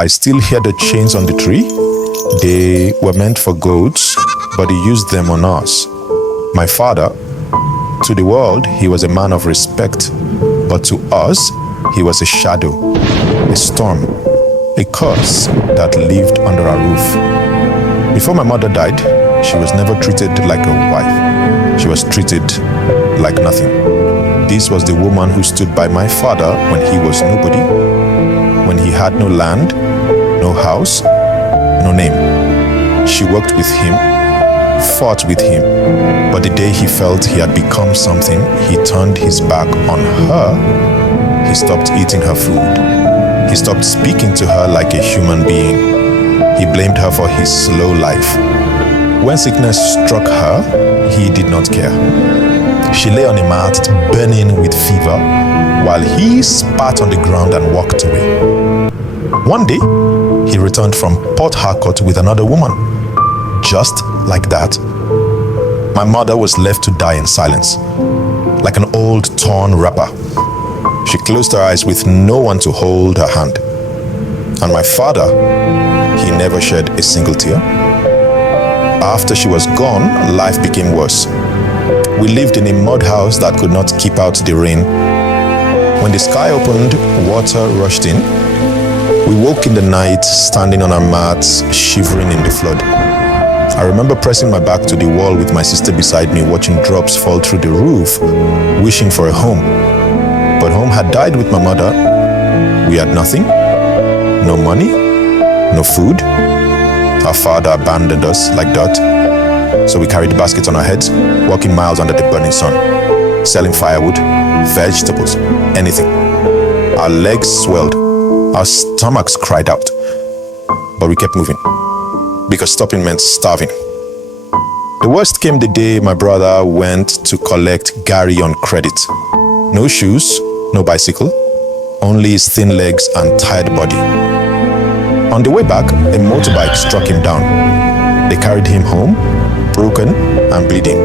I still hear the chains on the tree. They were meant for goats, but he used them on us. My father, to the world, he was a man of respect, but to us, he was a shadow, a storm, a curse that lived under our roof. Before my mother died, she was never treated like a wife. She was treated like nothing. This was the woman who stood by my father when he was nobody, when he had no land, no house, no name. She worked with him, fought with him, but the day he felt he had become something, he turned his back on her. He stopped eating her food. He stopped speaking to her like a human being. He blamed her for his slow life. When sickness struck her, he did not care. She lay on a mat, burning with fever, while he spat on the ground and walked away. One day, he returned from Port Harcourt with another woman. Just like that, my mother was left to die in silence, like an old torn wrapper. She closed her eyes with no one to hold her hand. And my father, he never shed a single tear. After she was gone, life became worse. We lived in a mud house that could not keep out the rain. When the sky opened, water rushed in. We woke in the night, standing on our mats, shivering in the flood. I remember pressing my back to the wall with my sister beside me, watching drops fall through the roof, wishing for a home. But home had died with my mother. We had nothing, no money, no food. Our father abandoned us like dirt. So we carried baskets on our heads, walking miles under the burning sun, selling firewood, vegetables, anything. Our legs swelled, our stomachs cried out. But we kept moving, because stopping meant starving. The worst came the day my brother went to collect Gary on credit. No shoes, no bicycle, only his thin legs and tired body. On the way back, a motorbike struck him down. They carried him home, broken and bleeding.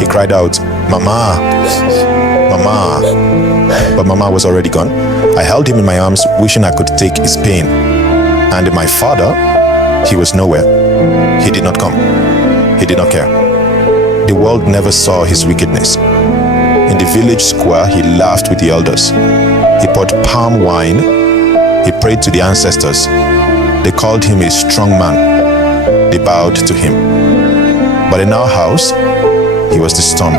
He cried out, "Mama, Mama." But Mama was already gone. I held him in my arms, wishing I could take his pain. And my father, he was nowhere. He did not come. He did not care. The world never saw his wickedness. In the village square, he laughed with the elders. He poured palm wine. He prayed to the ancestors. They called him a strong man. They bowed to him. But in our house, he was the storm.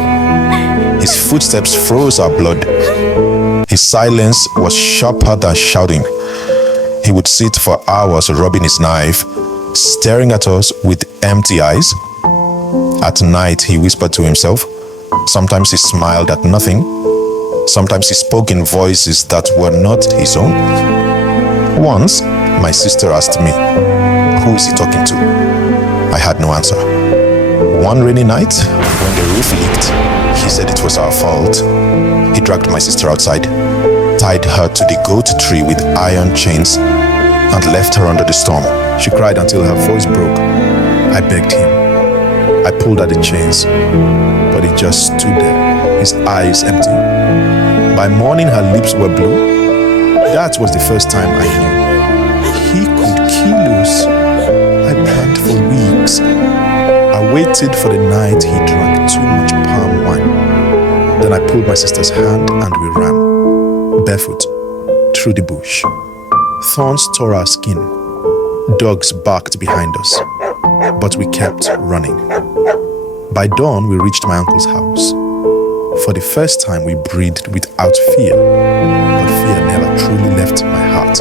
His footsteps froze our blood. His silence was sharper than shouting. He would sit for hours rubbing his knife, staring at us with empty eyes. At night, he whispered to himself. Sometimes he smiled at nothing. Sometimes he spoke in voices that were not his own. Once, my sister asked me, "Who is he talking to?" I had no answer. One rainy night, when the roof leaked, he said it was our fault. He dragged my sister outside, tied her to the goat tree with iron chains, and left her under the storm. She cried until her voice broke. I begged him. I pulled at the chains, but he just stood there, his eyes empty. By morning, her lips were blue. That was the first time I knew he could kill us. I planned for weeks. I waited for the night he drank too much palm wine. Then I pulled my sister's hand and we ran, barefoot, through the bush. Thorns tore our skin. Dogs barked behind us, but we kept running. By dawn, we reached my uncle's house. For the first time, we breathed without fear, but fear never truly left my heart.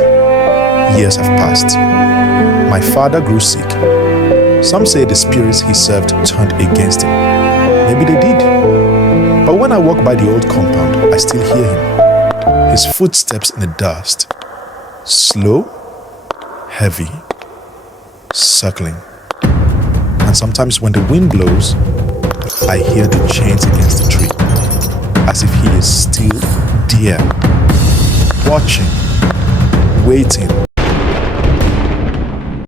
Years have passed. My father grew sick. Some say the spirits he served turned against him. Maybe they did. But when I walk by the old compound, I still hear him. His footsteps in the dust. Slow, heavy, circling. And sometimes when the wind blows, I hear the chains against the tree, as if he is still there, watching, waiting,